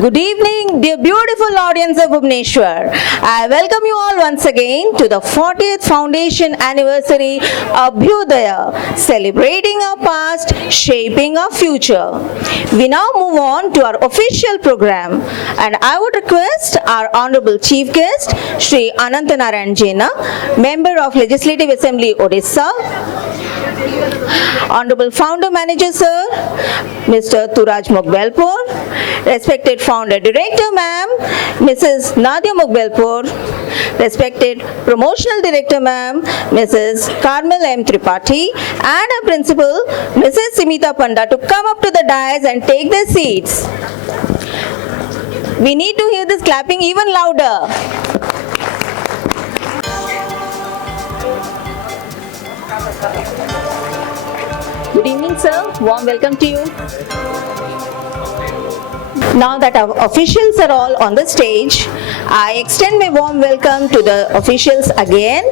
Good evening, dear beautiful audience of Bhubaneswar. I welcome you all once again to the 40th Foundation Anniversary Abhyudaya, celebrating our past, shaping our future. We now move on to our official program, and I would request our Honorable Chief Guest, Mr Ananta Narayan Jena, Member of Legislative Assembly, Odisha, Honorable Founder Manager Sir, Mr Touraj Sir, respected Founder Director Ma'am, Mrs Nadia Mughbelpur, respected Promotional Director Ma'am, Mrs Carmel M. Tripathi, and our Principal, Mrs Seemita Panda, to come up to the dais and take their seats. We need to hear this clapping even louder. Good evening, sir. Warm welcome to you. Now that our officials are all on the stage, I extend my warm welcome to the officials again,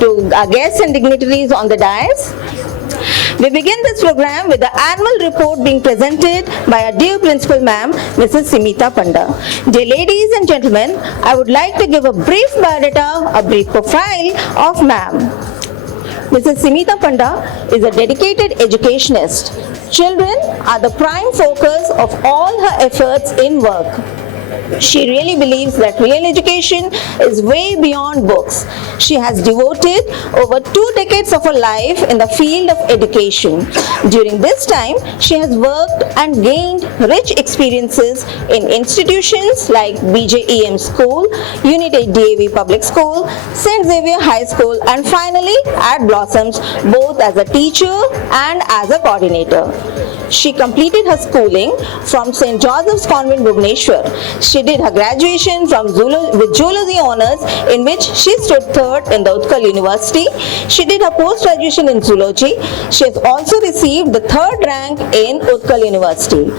to our guests and dignitaries on the dais. We begin this program with the annual report being presented by our dear Principal Ma'am, Mrs. Seemita Panda. Dear ladies and gentlemen, I would like to give a brief biodata, a brief profile of Ma'am. Mrs. Seemita Panda is a dedicated educationist. Children are the prime focus of all her efforts in work. She really believes that real education is way beyond books. She has devoted over 2 decades of her life in the field of education. During this time, she has worked and gained rich experiences in institutions like BJEM School, Unity DAV Public School, St. Xavier High School, and finally at Blossoms, both as a teacher and as a coordinator. She completed her schooling from St. Joseph's Convent, Bhubaneswar. She did her graduation from with Zoology Honours, in which she stood 3rd in the Utkal University. She did her post-graduation in Zoology. She has also received the 3rd rank in Utkal University.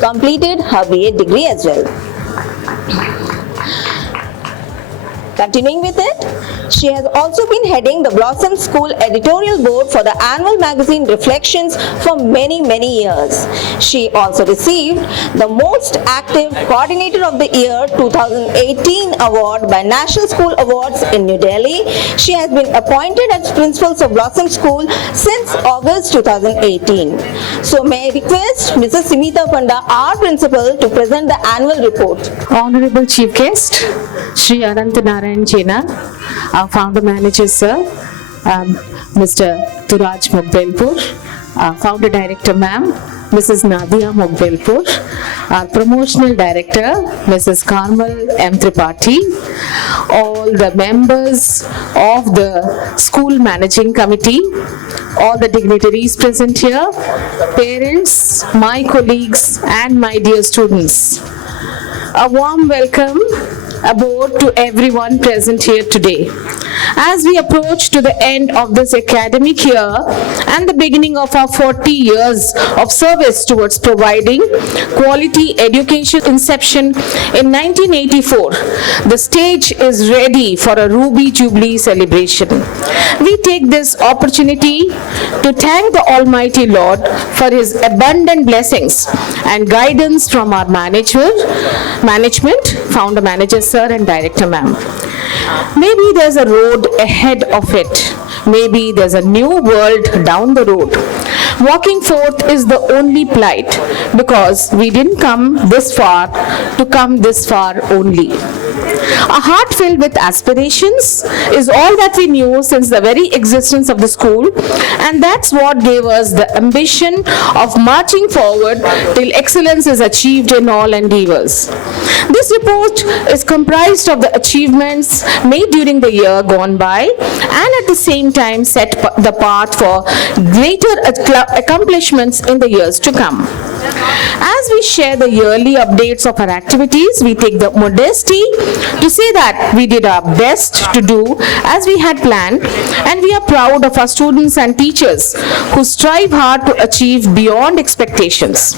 Completed her BA degree as well. Continuing with it, she has also been heading the Blossom School editorial board for the annual magazine Reflections for many years. She also received the Most Active Coordinator of the Year 2018 award by National School Awards in New Delhi. She has been appointed as Principal of Blossom School since August 2018. So may I request Mrs. Seemita Panda, our Principal, to present the annual report. Honorable Chief Guest, Mr Ananta Narayan Jena, our Founder Manager Sir, Mr Touraj Sir, Founder Director Ma'am, Mrs Nadia Mughbelpur, our Promotional Director, Mrs Carmel M. Tripathi, all the members of the School Managing Committee, all the dignitaries present here, parents, my colleagues, and my dear students. A warm welcome aboard to everyone present here today. As we approach to the end of this academic year and the beginning of our 40 years of service towards providing quality education, inception in 1984, the stage is ready for a Ruby Jubilee celebration. We take this opportunity to thank the Almighty Lord for His abundant blessings and guidance from our management, Founder Manager Sir and Director Ma'am. Maybe there's a road ahead of it. Maybe there's a new world down the road. Walking forth is the only plight, because we didn't come this far to come this far only. A heart filled with aspirations is all that we knew since the very existence of the school, and that's what gave us the ambition of marching forward till excellence is achieved in all endeavors. This report is comprised of the achievements made during the year gone by, and at the same time set the path for greater accomplishments in the years to come. As we share the yearly updates of our activities, we take the modesty to say that we did our best to do as we had planned, and we are proud of our students and teachers who strive hard to achieve beyond expectations.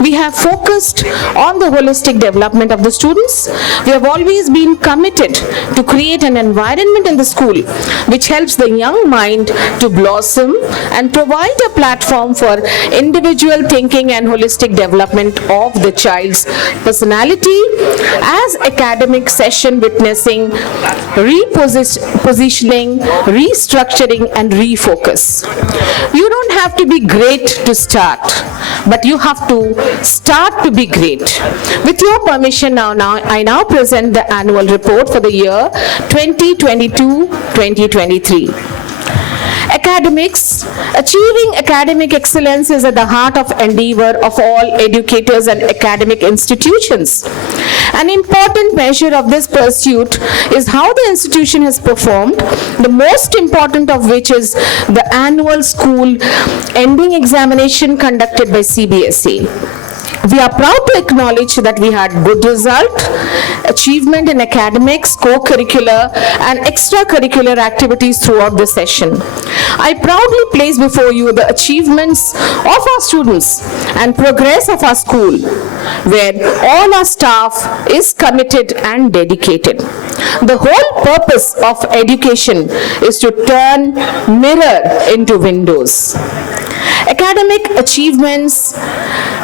We have focused on the holistic development of the students. We have always been committed to create an environment in the school which helps the young mind to blossom and provide a platform for individual thinking and holistic development of the child's personality, as academic session witnessing repositioning, restructuring and refocus. You don't have to be great to start, but you have to start to be great. With your permission, I now present the annual report for the year 2022-2023. Academics. Achieving academic excellence is at the heart of endeavor of all educators and academic institutions. An important measure of this pursuit is how the institution has performed, the most important of which is the annual school ending examination conducted by CBSE. We are proud to acknowledge that we had good result, achievement in academics, co-curricular and extracurricular activities throughout the session. I proudly place before you the achievements of our students and progress of our school, where all our staff is committed and dedicated. The whole purpose of education is to turn mirror into windows. Academic achievements.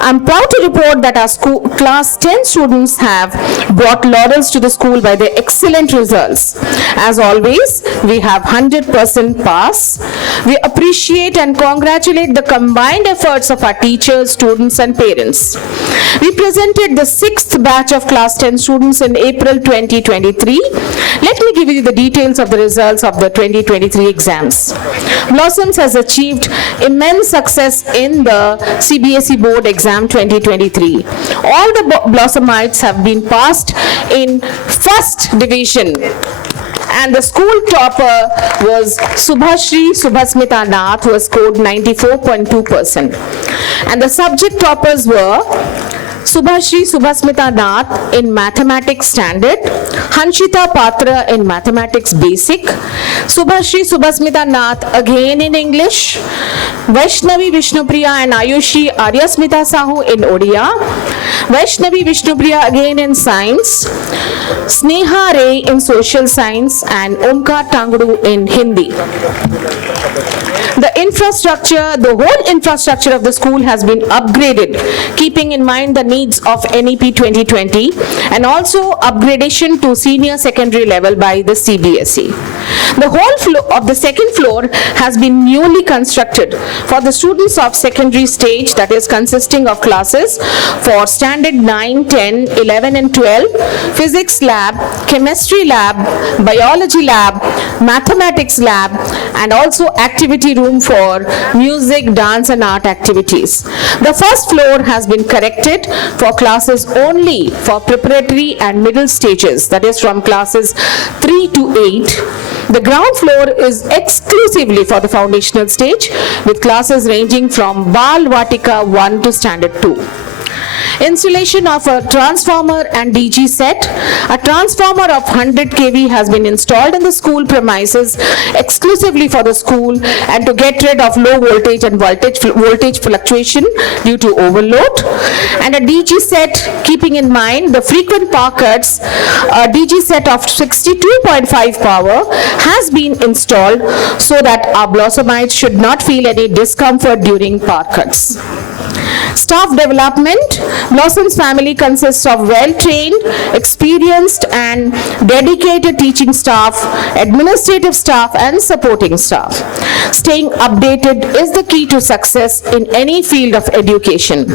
I'm proud to report that our school class 10 students have brought laurels to the school by their excellent results. As always, we have 100% pass. We appreciate and congratulate the combined efforts of our teachers, students and parents. We presented the 6th batch of class 10 students in April 2023. Let me give you the details of the results of the 2023 exams. Blossoms has achieved immense success in the CBSE board exam 2023. All the Blossomites have been passed in first division, and the school topper was Subhashri Subhasmita Nath, who has scored 94.2%. And the subject toppers were Subhashri Subhasmita Nath in Mathematics Standard, Hanshita Patra in Mathematics Basic, Subhashri Subhasmita Nath again in English, Vaishnavi Vishnupriya and Ayushi Aryasmita Sahu in Odia, Vaishnavi Vishnupriya again in Science, Sneha Ray in Social Science and Omkar Tangdu in Hindi. The whole infrastructure of the school has been upgraded, keeping in mind the needs of NEP 2020 and also upgradation to senior secondary level by the CBSE. The whole floor of the second floor has been newly constructed for the students of secondary stage, that is consisting of classes for standard 9, 10, 11 and 12, physics lab, chemistry lab, biology lab, mathematics lab and also activity room for music, dance and art activities. The first floor has been corrected for classes only for preparatory and middle stages, that is from classes 3 to 8. The ground floor is exclusively for the foundational stage with classes ranging from Bal Vatika 1 to standard 2. Installation of a transformer and DG set. A transformer of 100 kV has been installed in the school premises exclusively for the school and to get rid of low voltage and voltage fluctuation due to overload. And a DG set, keeping in mind the frequent power cuts, a DG set of 62.5 power has been installed so that our Blossomites should not feel any discomfort during power cuts. Staff development. Blossom's family consists of well-trained, experienced and dedicated teaching staff, administrative staff and supporting staff. Staying updated is the key to success in any field of education.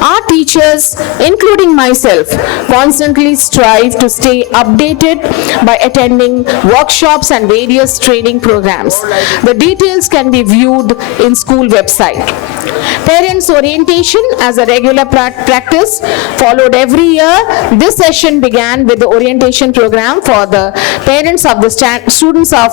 Our teachers, including myself, constantly strive to stay updated by attending workshops and various training programs. The details can be viewed in school website. Parents orientation as a regular practice followed every year. This session began with the orientation program for the parents of the students of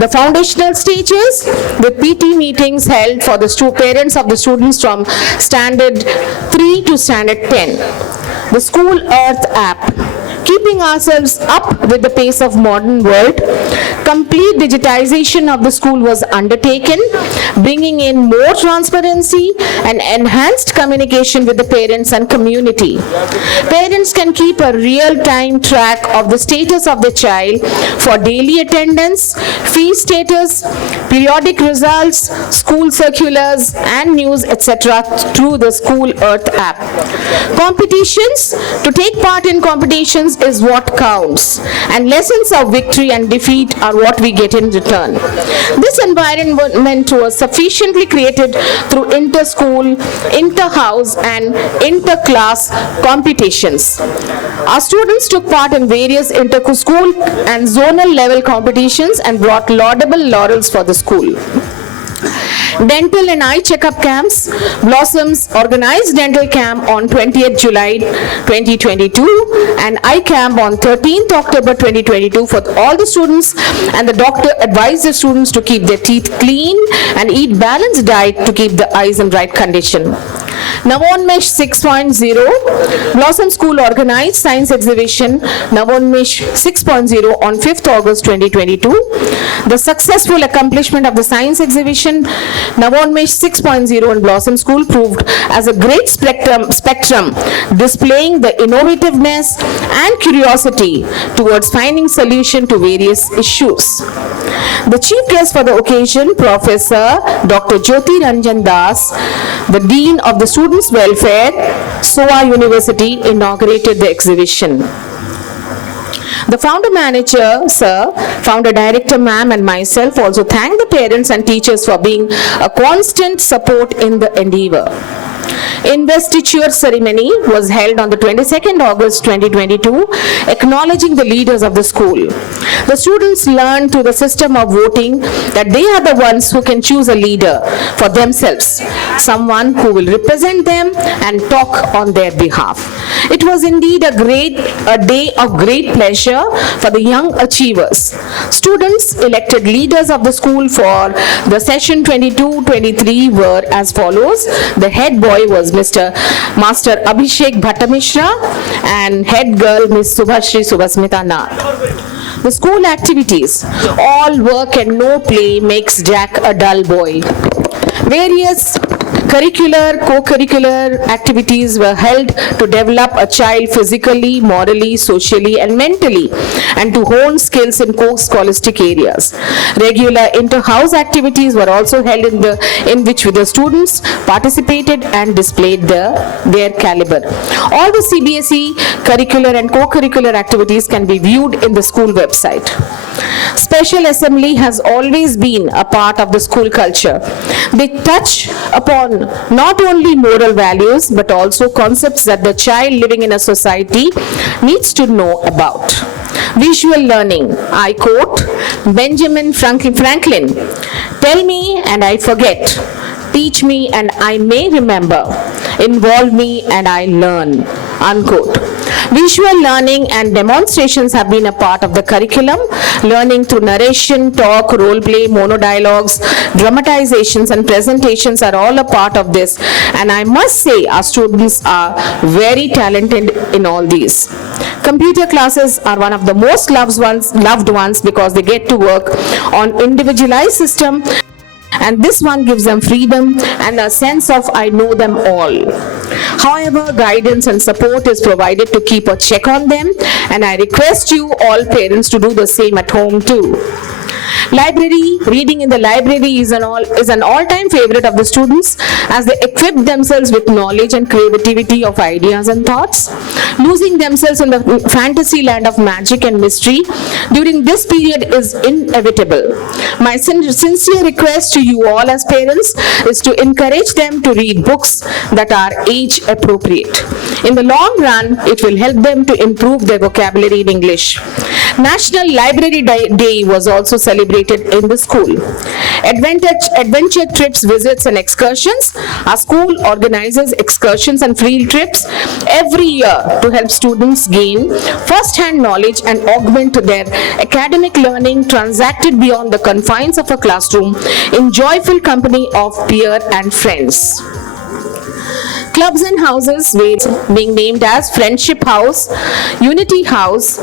the foundational stages, with PT meetings held for the parents of the students from standard 3 to standard 10. The School Earth app. keeping ourselves up with the pace of modern world. Complete digitization of the school was undertaken, bringing in more transparency and enhanced communication with the parents and community. Parents can keep a real-time track of the status of their child for daily attendance, fee status, periodic results, school circulars and news, etc. through the School Earth app. Competitions, to take part in competitions is what counts, and lessons of victory and defeat are what we get in return. This environment was sufficiently created through inter-school, inter-house and inter-class competitions. Our students took part in various inter-school and zonal level competitions and brought laudable laurels for the school. Dental and eye checkup camps. Blossoms organized dental camp on 20th July 2022 and eye camp on 13th October 2022 for all the students, and the doctor advised the students to keep their teeth clean and eat balanced diet to keep the eyes in right condition. Navonmesh 6.0, Blossom School organized science exhibition Navonmesh 6.0 on 5th August 2022. The successful accomplishment of the science exhibition Navonmesh 6.0 in Blossom School proved as a great spectrum displaying the innovativeness and curiosity towards finding solution to various issues. The chief guest for the occasion, Professor Dr. Jyoti Ranjan Das, the Dean of the Students' Welfare, SOA University, inaugurated the exhibition. The founder manager, sir, founder director ma'am and myself also thank the parents and teachers for being a constant support in the endeavor. Investiture ceremony was held on the 22nd August 2022, acknowledging the leaders of the school. The students learned through the system of voting that they are the ones who can choose a leader for themselves, someone who will represent them and talk on their behalf. It was indeed a day of great pleasure for the young achievers. Students elected leaders of the school for the session 22-23 were as follows. The head boy was Master Abhishek Bhattamishra and head girl Miss Subhashri Subhasmita Nath. The school activities, all work and no play makes Jack a dull boy. Various curricular, co-curricular activities were held to develop a child physically, morally, socially and mentally and to hone skills in co-scholastic areas. Regular inter-house activities were also held in which the students participated and displayed their caliber. All the CBSE curricular and co-curricular activities can be viewed in the school website. Special assembly has always been a part of the school culture. They touch upon not only moral values but also concepts that the child living in a society needs to know about. Visual learning, I quote Benjamin Franklin, "Tell me and I forget, teach me and I may remember, involve me and I learn," unquote. Visual learning and demonstrations have been a part of the curriculum. Learning through narration, talk, role play, monodialogues, dramatizations and presentations are all a part of this, and I must say our students are very talented in all these. Computer classes are one of the most loved ones because they get to work on individualized system, and this one gives them freedom and a sense of I know them all. However, guidance and support is provided to keep a check on them, and I request you all parents to do the same at home too. Library, reading in the library is an all-time favorite of the students as they equip themselves with knowledge and creativity of ideas and thoughts. Losing themselves in the fantasy land of magic and mystery during this period is inevitable. My sincere request to you all as parents is to encourage them to read books that are age appropriate. In the long run, it will help them to improve their vocabulary in English. National Library Day was also celebrated in the school. Adventure trips, visits and excursions. Our school organizes excursions and field trips every year to help students gain first-hand knowledge and augment their academic learning transacted beyond the confines of a classroom in joyful company of peer and friends. Clubs and houses being named as Friendship House, Unity House,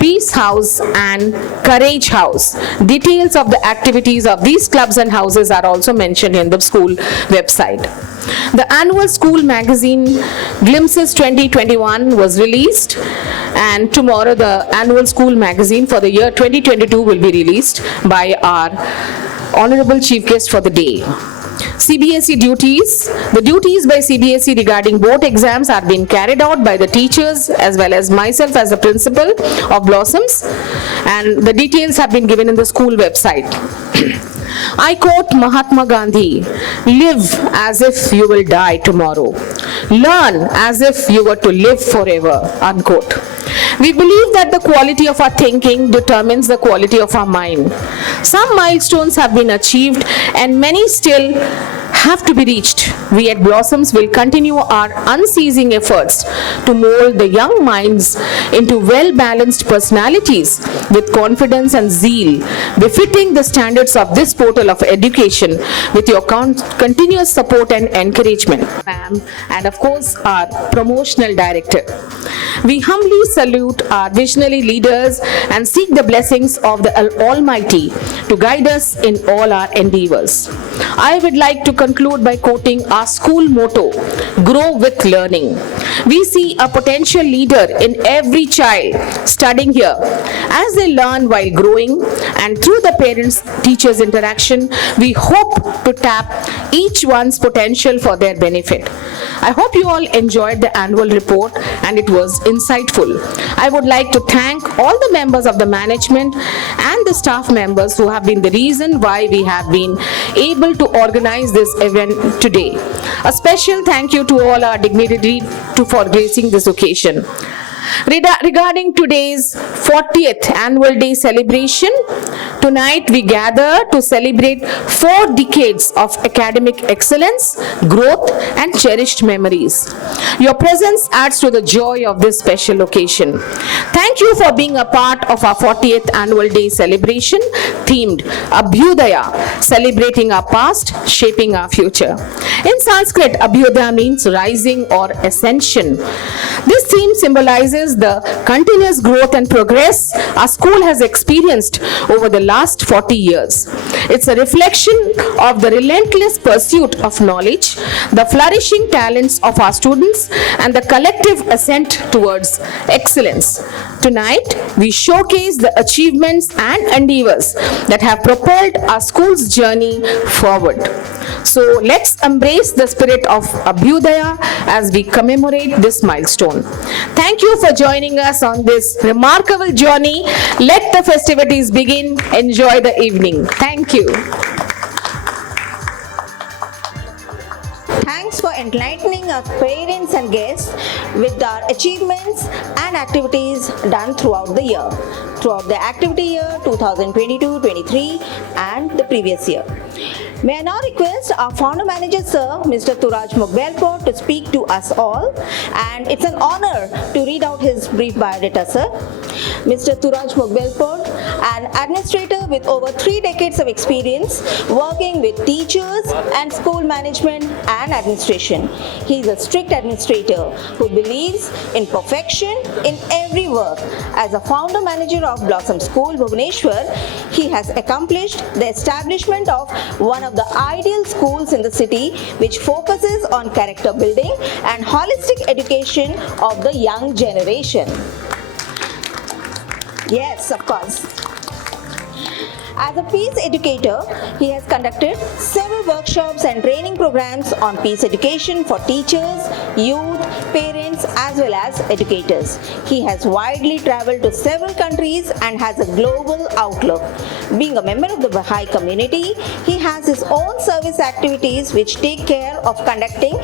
Peace House and Courage House. Details of the activities of these clubs and houses are also mentioned in the school website. The annual school magazine Glimpses 2021 was released, and tomorrow the annual school magazine for the year 2022 will be released by our Honorable Chief Guest for the day. CBSE duties. The duties by CBSE regarding board exams are being carried out by the teachers as well as myself as the principal of Blossoms, and the details have been given in the school website. I quote Mahatma Gandhi, "Live as if you will die tomorrow. Learn as if you were to live forever," unquote. We believe that the quality of our thinking determines the quality of our mind. Some milestones have been achieved and many still have to be reached. We at Blossoms will continue our unceasing efforts to mold the young minds into well-balanced personalities with confidence and zeal, befitting the standards of this portal of education, with your continuous support and encouragement. Ma'am, and of course our promotional director. We humbly salute our visionary leaders and seek the blessings of the Almighty to guide us in all our endeavors. I would like to conclude by quoting our school motto, "Grow with learning." We see a potential leader in every child studying here. As they learn while growing and through the parents-teachers interaction, we hope to tap each one's potential for their benefit. I hope you all enjoyed the annual report and it was insightful. I would like to thank all the members of the management and the staff members who have been the reason why we have been able to organize this event today. A special thank you to all our dignitaries for gracing this occasion. Regarding today's 40th annual day celebration, tonight we gather to celebrate 4 decades of academic excellence, growth and cherished memories. Your presence adds to the joy of this special occasion. Thank you for being a part of our 40th annual day celebration themed Abhyudaya, celebrating our past, shaping our future. In Sanskrit, Abhyudaya means rising or ascension. This theme symbolizes the continuous growth and progress our school has experienced over the last 40 years. It's a reflection of the relentless pursuit of knowledge, the flourishing talents of our students, and the collective ascent towards excellence. Tonight, we showcase the achievements and endeavors that have propelled our school's journey forward. So let's embrace the spirit of Abhyudaya as we commemorate this milestone. Thank you for joining us on this remarkable journey. Let the festivities begin. Enjoy the evening. Thank you. Thanks for enlightening our parents and guests with our achievements and activities done throughout the year, throughout the activity year 2022-23 and the previous year. May I now request our founder manager, Sir, Mr. Touraj Sir, to speak to us all, and it's an honor to read out his brief biodata, Sir. Mr. Touraj Sir, an administrator with over 3 decades of experience working with teachers and school management and administration. He is a strict administrator who believes in perfection in every work. As a founder manager of Blossom School, Bhubaneswar, he has accomplished the establishment of one of the ideal schools in the city, which focuses on character building and holistic education of the young generation. Yes, of course. As a peace educator, he has conducted several workshops and training programs on peace education for teachers, youth, parents as well as educators. He has widely traveled to several countries and has a global outlook. Being a member of the Baha'i community, he has his own service activities which take care of conducting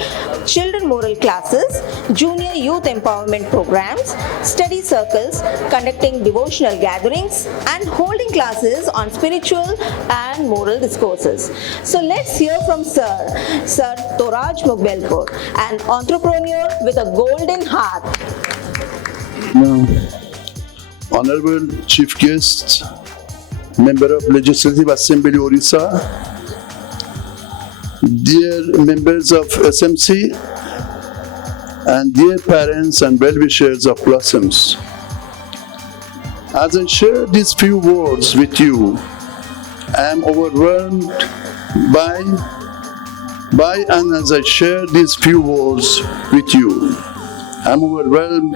children moral classes, junior youth empowerment programs, study circles, conducting devotional gatherings and holding classes on spiritual and moral discourses. So let's hear from Sir Touraj Sir, an entrepreneur with a golden heart. Honorable Chief Guest, Member of Legislative Assembly Orissa, dear members of SMC, and dear parents and well-wishers of Blossoms. As I share these few words with you, I am overwhelmed by and as I share these few words with you, I am overwhelmed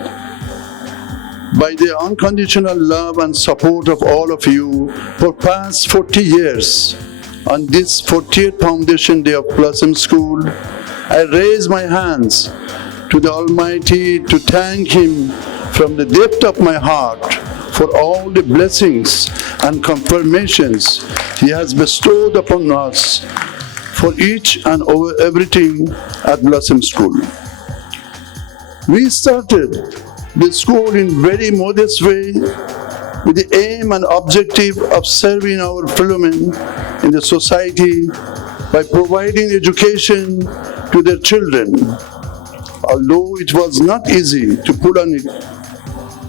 by the unconditional love and support of all of you for past 40 years. On this 40th Foundation Day of Blossom School, I raise my hands to the Almighty to thank Him from the depth of my heart for all the blessings and confirmations He has bestowed upon us for each and everything at Blossom School. We started the school in very modest way with the aim and objective of serving our fellow men in the society by providing education to their children. Although it was not easy to pull on it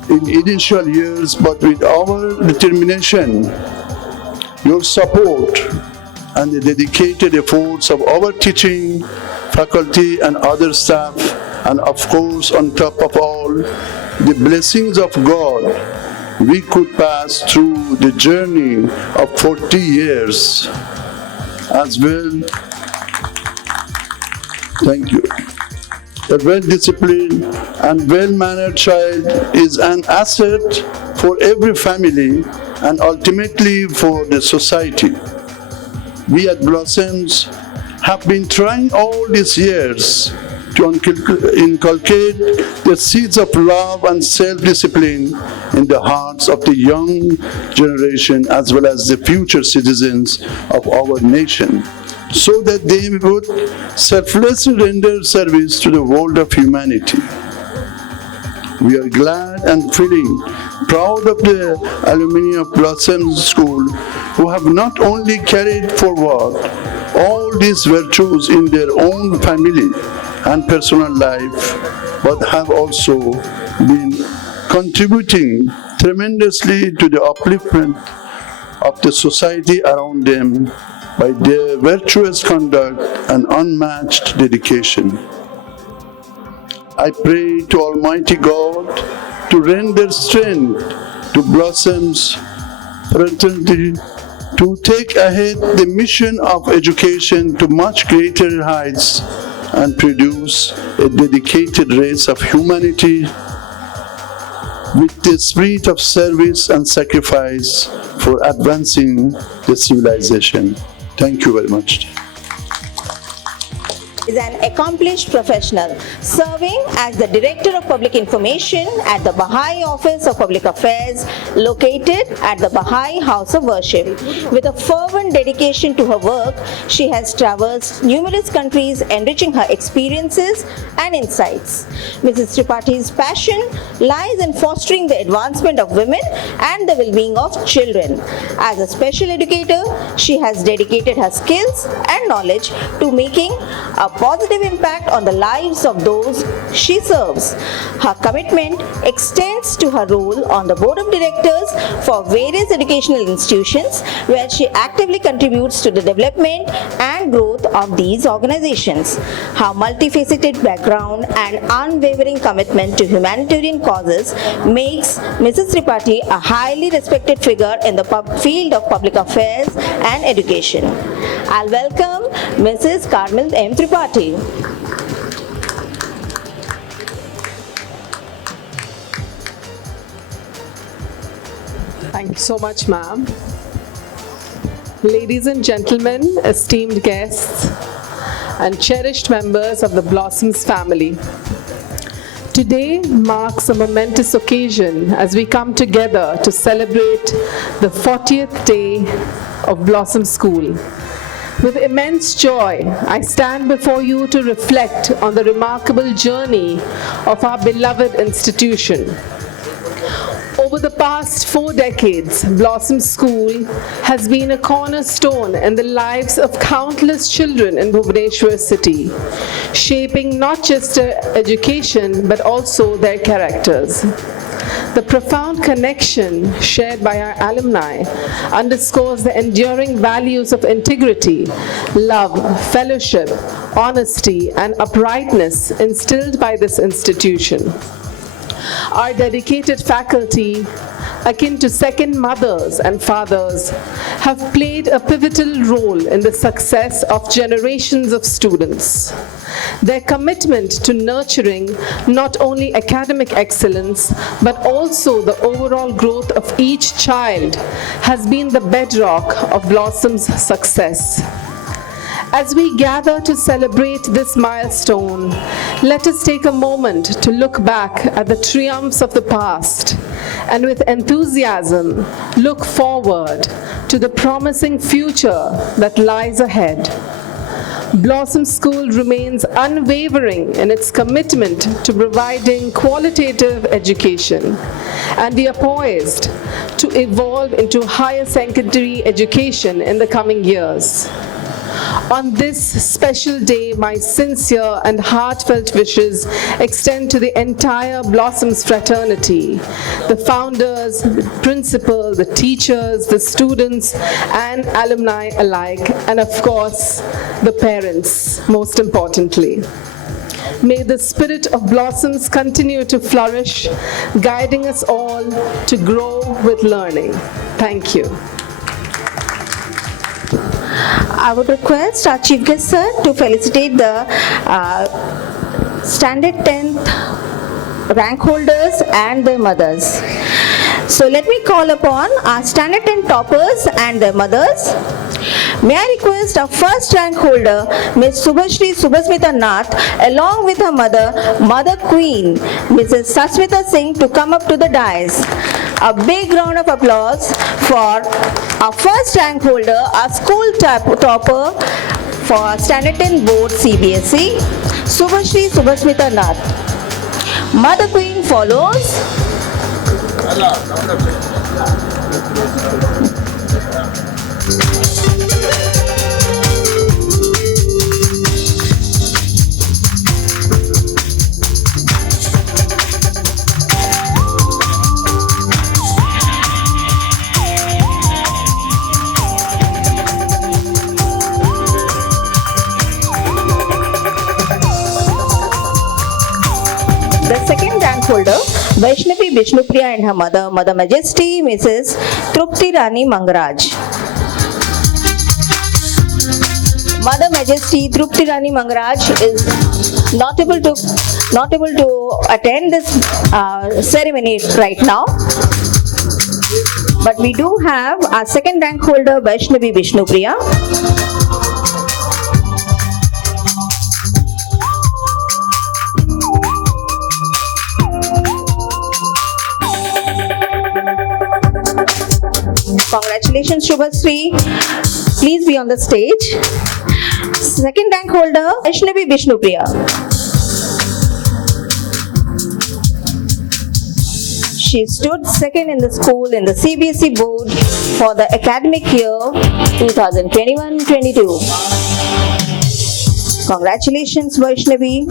in initial years, but with our determination, your support, and the dedicated efforts of our teaching, faculty, and other staff, and of course, on top of all, the blessings of God, we could pass through the journey of 40 years as well. Thank you. A well-disciplined and well-mannered child is an asset for every family and ultimately for the society. We at Blossoms have been trying all these years to inculcate the seeds of love and self-discipline in the hearts of the young generation as well as the future citizens of our nation, so that they would selflessly render service to the world of humanity. We are glad and feeling proud of the alumni of Blossom School who have not only carried forward all these virtues in their own family and personal life, but have also been contributing tremendously to the upliftment of the society around them by their virtuous conduct and unmatched dedication. I pray to Almighty God to render strength to Blossoms fraternity to take ahead the mission of education to much greater heights and produce a dedicated race of humanity with the spirit of service and sacrifice for advancing the civilization. Thank you very much. Is an accomplished professional serving as the Director of Public Information at the Baha'i Office of Public Affairs located at the Baha'i House of Worship. With a fervent dedication to her work, she has traversed numerous countries enriching her experiences and insights. Mrs. Tripathi's passion lies in fostering the advancement of women and the well-being of children. As a special educator, she has dedicated her skills and knowledge to making a positive impact on the lives of those she serves. Her commitment extends to her role on the board of directors for various educational institutions, where she actively contributes to the development and growth of these organizations. Her multifaceted background and unwavering commitment to humanitarian causes makes Mrs. Tripathi a highly respected figure in the field of public affairs and education. I'll welcome Mrs. Carmel M. Tripathi. Thank you so much, ma'am. Ladies and gentlemen, esteemed guests, and cherished members of the Blossoms family. Today marks a momentous occasion as we come together to celebrate the 40th day of Blossom School. With immense joy, I stand before you to reflect on the remarkable journey of our beloved institution. Over the past 4 decades, Blossom School has been a cornerstone in the lives of countless children in Bhubaneswar city, shaping not just their education but also their characters. the profound connection shared by our alumni underscores the enduring values of integrity, love, fellowship, honesty, and uprightness instilled by this institution. Our dedicated faculty, akin to second mothers and fathers, have played a pivotal role in the success of generations of students. Their commitment to nurturing not only academic excellence, but also the overall growth of each child has been the bedrock of Blossom's success. As we gather to celebrate this milestone, let us take a moment to look back at the triumphs of the past and with enthusiasm look forward to the promising future that lies ahead. Blossom School remains unwavering in its commitment to providing qualitative education, and we are poised to evolve into higher secondary education in the coming years. On this special day, my sincere and heartfelt wishes extend to the entire Blossoms fraternity, the founders, the principal, the teachers, the students, and alumni alike, and of course, the parents, most importantly. May the spirit of Blossoms continue to flourish, guiding us all to grow with learning. Thank you. I would request our Chief Guest Sir to felicitate the Standard 10th rank holders and their mothers. So let me call upon our Standard 10 toppers and their mothers. May I request our first rank holder, Ms. Subhasmita Nath, along with her mother, Mother Queen, Mrs. Sasmita Singh, to come up to the dais. A big round of applause for our first rank holder, our school topper for our Standard 10 board CBSE, Subhasmita Nath. Mother Queen follows. The second rank holder, Vaishnavi Vishnupriya, and her mother, Mother Majesty, Mrs. Trupti Rani Mangaraj. Mother Majesty Trupti Rani Mangaraj is not able to attend this ceremony right now. But we do have our second rank holder, Vaishnavi Vishnupriya. Congratulations, Shubhasri. Please be on the stage. Second rank holder, Vaishnavi Vishnupriya. She stood second in the school in the CBSE board for the academic year 2021-22. Congratulations, Vaishnavi.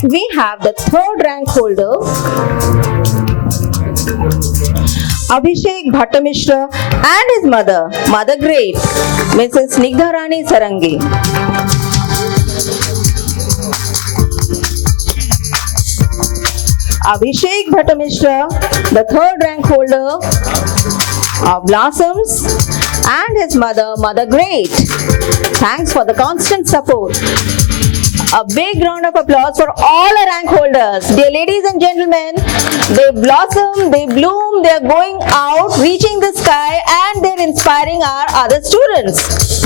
We have the third rank holder, Abhishek Bhattamishra, and his mother, Mother Great, Mrs. Snigdha Rani Sarangi. Abhishek Bhattamishra, the third rank holder of Blossoms, and his mother, Mother Great. Thanks for the constant support. A big round of applause for all our rank holders. Dear ladies and gentlemen, they blossom, they bloom, they are going out, reaching the sky, and they're inspiring our other students.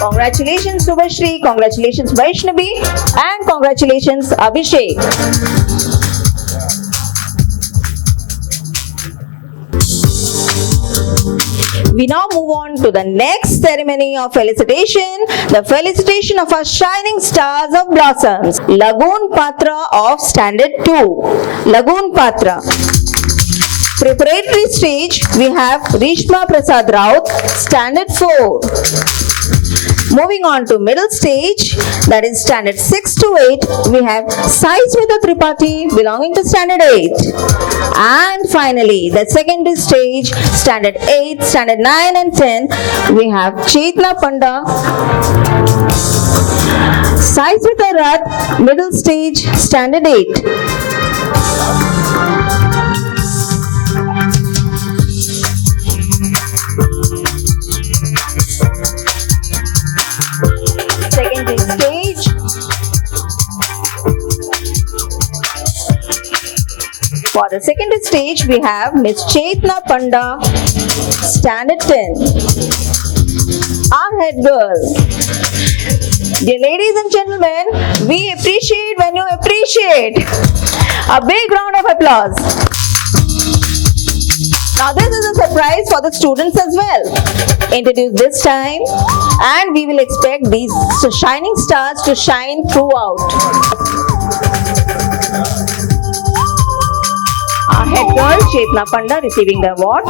Congratulations, Subhashri, congratulations, Vaishnavi, and congratulations, Abhishek. We now move on to the next ceremony of felicitation, the felicitation of our shining stars of blossoms, Lagoon Patra of Standard 2. Lagoon Patra. Preparatory stage, we have Rishma Prasad Raut, Standard 4. Moving on to middle stage, that is Standard 6 to 8, we have Sai Smita Tripathi belonging to Standard 8. And finally, the secondary stage, Standard 8, Standard 9 and 10, we have Chetna Panda, Sai Smita Rath, middle stage, Standard 8. Secondary stage. For the secondary stage, we have Miss Chetna Panda, Standard 10. Our head girl. Dear ladies and gentlemen, we appreciate when you appreciate. A big round of applause. Now this is a surprise for the students as well. Introduced this time, and we will expect these shining stars to shine throughout. Our head girl Chetna Panda receiving the award.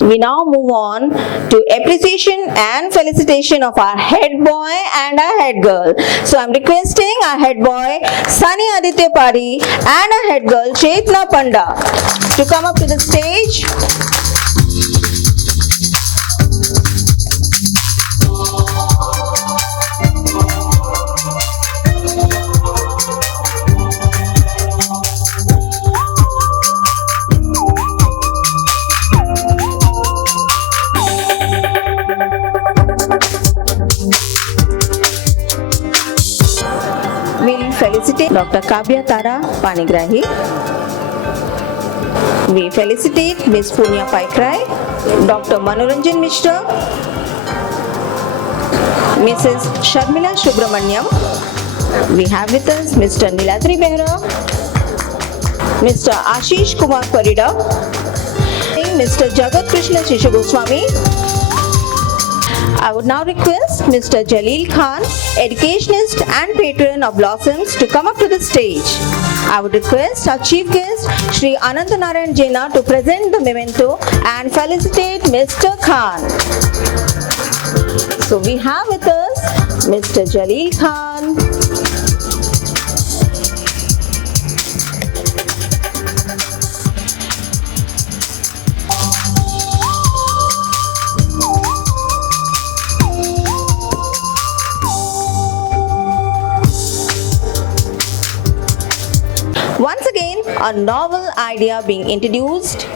We now move on to appreciation and felicitation of our head boy and our head girl. So I'm requesting our head boy Sunny Aditya Pari and our head girl Chetna Panda to come up to the stage. We'll felicitate Dr. Kavya Tara Panigrahi. We felicitate Ms. Punya Paikrai, Dr. Manoranjan Mishra, Mrs. Sharmila Subramanyam. We have with us Mr. Niladri Behra, Mr. Ashish Kumar Parida, Mr. Jagat Krishna Shishu Goswami. I would now request Mr. Jalil Khan, educationist and patron of Blossoms, to come up to the stage. I would request our chief guest, Mr Ananta Narayan Jena, to present the memento and felicitate Mr. Khan. So we have with us Mr. Jalil Khan. Once again, a novel idea being introduced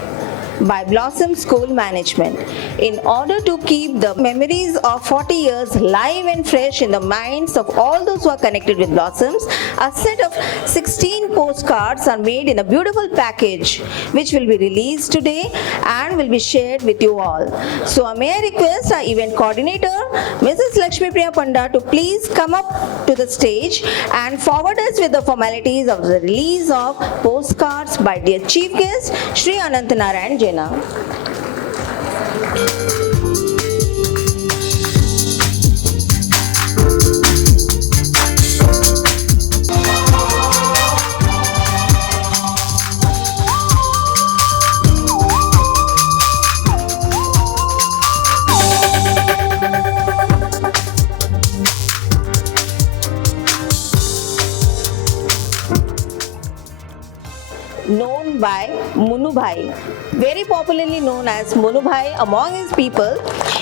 by Blossom School Management in order to keep the memories of 40 years live and fresh in the minds of all those who are connected with Blossoms. A set of 16 postcards are made in a beautiful package which will be released today and will be shared with you all. So may I request our event coordinator, Mrs. Lakshmi Priya Panda, to please come up to the stage and forward us with the formalities of the release of postcards by dear chief guest, Mr Ananta Narayan Jena. Known by Munu Bhai, very popularly known as Munu Bhai among his people.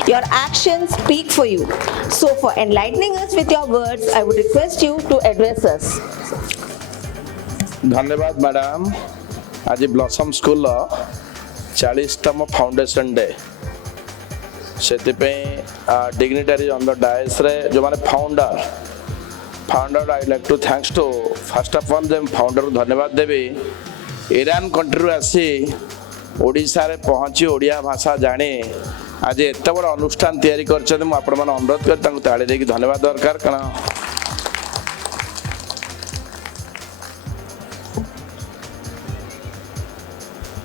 Your actions speak for you. So for enlightening us with your words, I would request you to address us. धन्यवाद madam. आज Blossom school 40तम foundation day से dignitary on the dais रे जो माने founder I like to thanks to first of all them founder को धन्यवाद देवी। Iran country आसी ओडिशा रे पहुंची ओडिया भाषा जाने आज एत बड़ अनुष्ठान तैयारी कर अनुरोध कर ताली देकी धन्यवाद दरकार कारण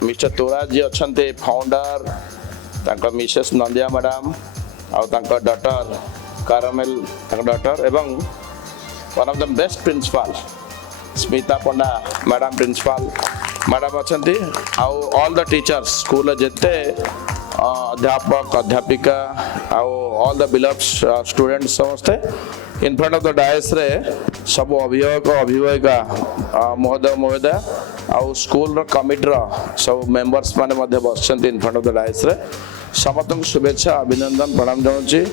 मिस्टर तोराज जी अच्छा फाउंडर मिसेस नंदिया मैडम आउ डॉटर कारमेल डॉटर एवं one of the best principal Smita Panda madam principal madam अच्छा आउ ऑल द टीचर्स स्कूल जिते अध्यापक अध्यापिका आउ ऑल द बिलव्ड स्टूडेंट्स समस्ते in front of the dais रे सब अभिभावक अभिभाविका महोदय महोदय आउ स्कूल कमिटी सब मेंबर्स माने मध्य बसचंती in front of the dais रे समस्त शुभेच्छा अभिनंदन प्रणाम जनाऊँगी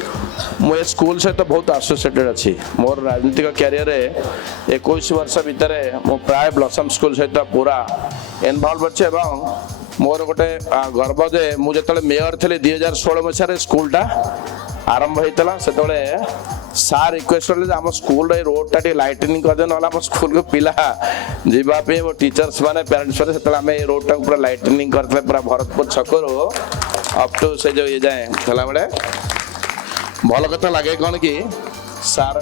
मु ए स्कूल सहित तो बहुत एसोसिएटेड अच्छी मोर राजनीतिक कैरियर 21 वर्ष भितर मु प्राय ब्लॉसम स्कूल सहित पूरा इनवॉल्व अच्छे मोर गोटे गर्व जे मुझे मेयर थे 2016 मसीह स्कूलटा आरंभ होता से सार रिक्वेस्ट कले आम स्कूल रोडटा टे लाइटनिंग करदे ना आम स्कूल को पिला जावाई टीचर्स माने पेरेंट्स मैंने से आम रोडटा पूरा लाइटनिंग करते पूरा भरतपुर छकरू अप टू से जो ये जाए थला बेले भल कथा लगे कौन कि सार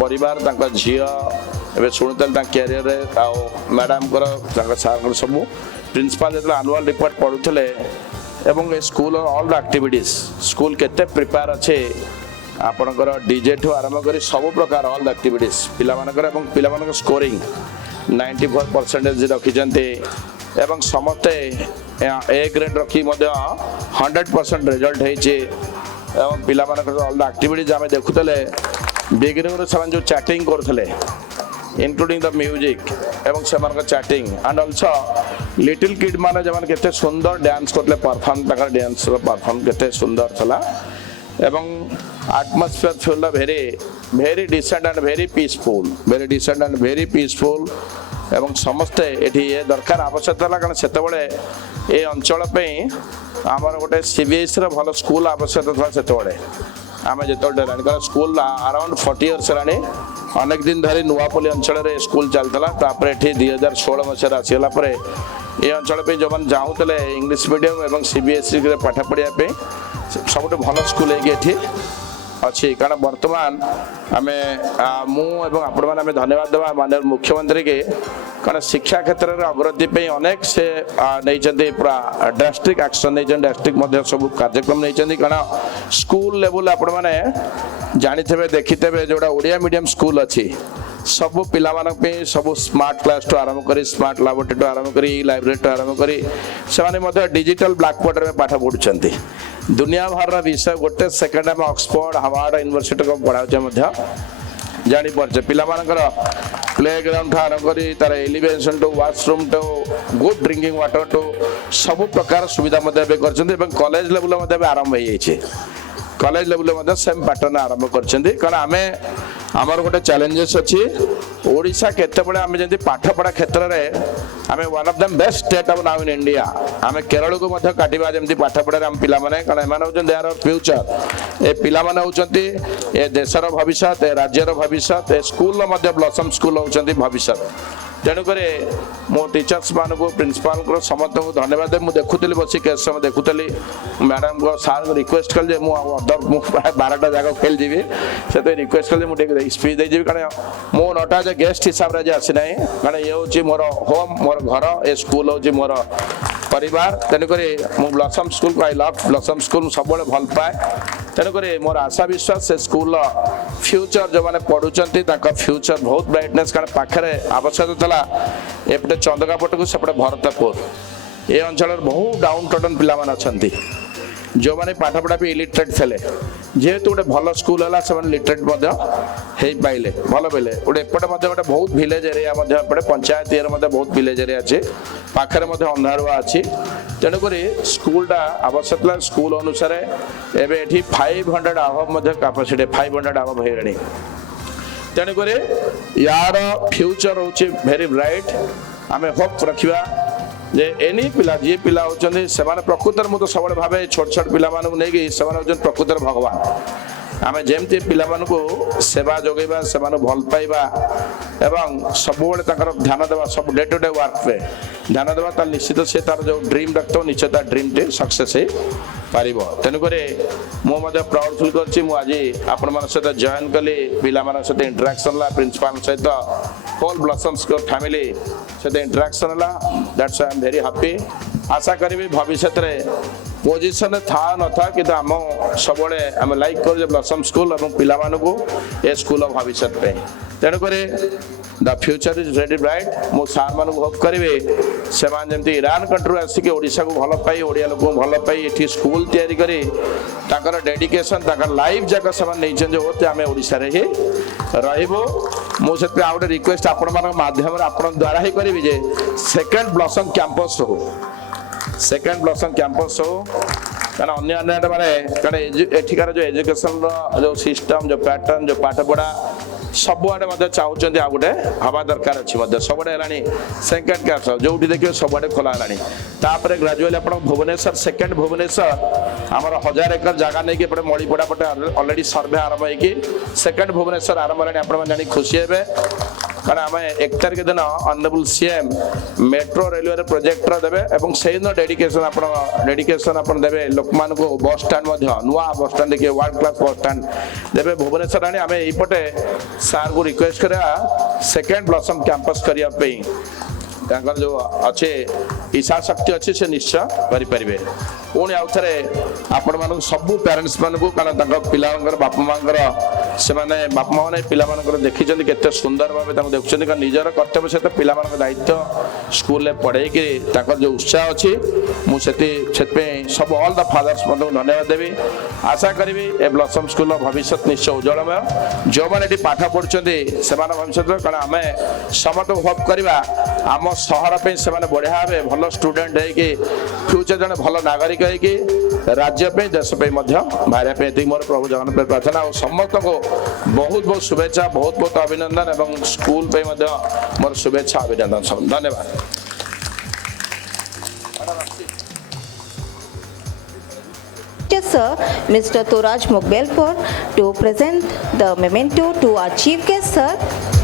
परिवार झील ए शुणुते कैरियर आउ मैडम सार सब प्रिंसिपल जो आनुआल रिपोर्ट पढ़ुले एवं school all the activities school केते प्रिपेयर अच्छे आपणकर डीजे ठू आरंभ कर सब प्रकार ऑल द एक्टिविटीज पिला स्कोरिंग 94% रखिंट एवं समस्ते ए ग्रेड रखी 100% रिजल्ट होती पिला ऑल द एक्टिविटीज आम देखुले बिगिनिंग से जो चैटिंग करते इंक्लूडिंग द म्यूजिक एवं से chatting and also little kid माने जमान केते सुंदर डांस करले परफॉर्म तकर डांस रो परफॉर्म केते सुंदर थला एवं atmosphere feel very very decent and very peaceful एवं समस्ते एठी ये दरकार आवश्यकता होला कारण सेते बळे ए अंचल पे आमर गोटे सीबीएस रो भलो स्कूल आवश्यकता था सेते बळे आमे जेतो डेलानी कारण स्कूल अराउंड 40 इयर्स रानी अनेक दिन धरी नुआपल्ली अंचल रे स्कूल चलतला तापर एठी 2016 मसीह आसीला परे ए अंचल पे जो मन जाउतले इंग्लिश मीडियम एवं सीबीएसई रे पाठ पढ़िया पे सबुठ भल स्कूल है अच्छी कारण बर्तमान आम मु आपण मैंने धन्यवाद देवा माननीय मुख्यमंत्री के कारण शिक्षा क्षेत्र में अग्रगति पे अनेक से नहीं पूरा ड्रास्टिक एक्शन नहीं ड्रास्टिक सब कार्यक्रम नहीं कारण स्कूल लेवल आपण मैंने जानी देखिथे जोड़ा ओडिया मीडियम स्कूल अच्छी सब पिला सब स्मार्ट क्लास टू आरंभ कर स्मार्ट लैबोरेटरी टू आरंभ कर लाइब्रेरी टू आरंभ कर डिजिटल ब्लैकबोर्ड में पाठ पढ़ुंट दुनिया भर विषय गोटे सेकेंड आम ऑक्सफोर्ड हार्वर्ड यूनिवर्सिटी को पढ़ाऊे जापर पिला प्ले ग्राउंड ठू आरंभ कर तार elevation to washroom to good drinking water to सब प्रकार सुविधा कर कॉलेज लेवल आरंभ हो कॉलेज लेवल सेम पैटर्न आरंभ कर आमे आमर गोटे चैलेंजेस अच्छी ओडिशा केते बड़े आमे जंती पाठ पढ़ा क्षेत्र में आमे one of the best state of now in India आमे केरल को मध्य काटिबा जंती पाठ पढ़ा हम पिला माने कारण एमान होचन दे आर फ्यूचर ए पिला माने होचंती ए देशर भविष्य ए राज्यर भविष्य ए स्कूल मध्य ब्लॉसम स्कूल होचंती भविष्य तेणुक मो टीचर्स मान को प्रिंसिपाल को समस्त को धन्यवाद मुझे देखुली बस केस समय देखुली मैडम को सार को रिक्वेस्ट कल मुझे 12टा जगह फेल जी से रिक्वेस्ट कल मुझे स्पीच देजी कारण मो नटा जे गेस्ट हिसाब से आसी ना कारण ये हूँ मोर होम मोर घर ए स्कूल हूँ मोर परिवार तेणुक मु ब्लॉसम स्कूल को आई लव ब्लॉसम स्कूल सब भल पाए तेणुक मोर आशा विश्वास से स्कूल फ्यूचर जो मैंने पढ़ुंट फ्यूचर बहुत ब्राइटनेस कारण पाखे आवश्यकता था एपटे चंदका पट को सेपटे भरतपुर ये अंचल बहुत डाउन टाउन पिला अच्छा जो मैंने पाठ पढ़ा भी इलिटरेट थे जेहेतु गोटे भल स्कूल है लिटरेट पाइले भल पाइले गोटे एपटे गोटे बहुत विलेज एरिया एपटे पंचायत एरिया बहुत विलेज एरिया अच्छे पाखे अंधारुआ अच्छी तेणुक स्कूलटा आवश्यकता स्कूल अनुसार एवं 500 अबव कैपेसिटी 500 अबव हो तेणुक यार फ्यूचर हूँ वेरी ब्राइट आम होप रखा जे एनी पिला जी पिला होचंदी सेमाने प्रकृतर मु तो सब भावे छोट छोट पिला मानु नै कि सेमाने होचन प्रकृतर भगवान आमे जेमती पिला मानु को सेवा जोगैबा सेमानु भल पाइबा एवं सब बेले ताकर ध्यान देबा सब डे टू डे वर्क पे ध्यान देबा त निश्चित से तार जो ड्रीम रखतो निश्चित ड्रीम टे सक्सेस हे पारिबो तेनु करे मो मते प्राउड फील करछि मु आज आपण मन सहित जॉइन कली पिला मन सहित इंटरेक्शन ला प्रिंसिपल सहित होल ब्लॉसम्स को फैमिली सहित इंटरेक्शन ला that's I am very happy आशा करी भविष्य पोजिशन था न था कि आम सब आम लाइक कर ब्लसम स्कूल और पिला ए स्कूल भविष्य पे तेणुक the future is ready bright मो सार मान होप करेंगे से जमी ईरान कंट्री आसिक ओडिशा को भल पाई ओडिया लोक भल पाई ये स्कूल तैयारी करी ताकर डेडिकेशन ताकर लाइफ जाक से आम ओडिशा रे ही रहिबो मुझे आ गोटे रिक्वेस्ट आपण माध्यम आपण द्वारा ही करी जे सेकेंड ब्लसम कैंपस हो सेकेंड ब्लसम कैंपस हो कारण अन्य अन्य माने कारण एठिकार जो एजुकेशन जो सिस्टम जो पैटर्न जो पाठ पढ़ा सबुआडे मध्य चाहते आ गोटे हवा दरकार अच्छी सबुआडे है सेकेंड क्लास जो देखिए सबुआडे खोला है ग्राजुएली आप भुवनेश्वर सेकेंड भुवनेश्वर आमर 1000 एकर जगह नहीं कि मणिपड़ा पटे अलरेडी सर्वे आरंभ हो सेकेंड भुवनेश्वर आरंभ है जानी खुशी है कारण आम 1 तारिख दिन honourable CM metro railway project देवे और से दिन डेडिकेशन आप देवे लोक मान को बस स्टाण्ड नुआ बस स्टाण्ड देखिए वर्ल्ड क्लास बस स्टाण्ड देवे भुवनेश्वर आने आम यपटे सार को रिक्वेस्ट करा सेकेंड ब्लसम कैंपस करने जो अच्छे इच्छा शक्ति अच्छी से निश्चय करें पुणी आउ थे आपण मान सब पेरेन्ट्स मान को कारण पिला बापा माँ से बापा माँ मैंने पिला देखी के सुंदर भाव देखुं निजर कर्तव्य सहित पिला दायित्व स्कूल पढ़े जो उत्साह अच्छी मुझे सब ऑल द फादर्स धन्यवाद देवी आशा करी ए ब्लसम स्कूल भविष्य निश्चय उज्जवलमय जो मैंने पाठ पढ़ुं से भविष्य कारण आम समस्त होप करवा आम सहर से बढ़िया हे भल स्टूडेंट है फ्यूचर जन भल नागरिक है राज्य पे देश पे बाहर मोर प्रभु जगन्नाथ प्रार्थना और समस्त को बहुत बहुत शुभेच्छा बहुत बहुत अभिनंदन और स्कूल पे मोर शुभेच्छा अभिनंदन धन्यवाद। Sir, Mr. Touraj Sir, to present the memento to our chief guest, sir.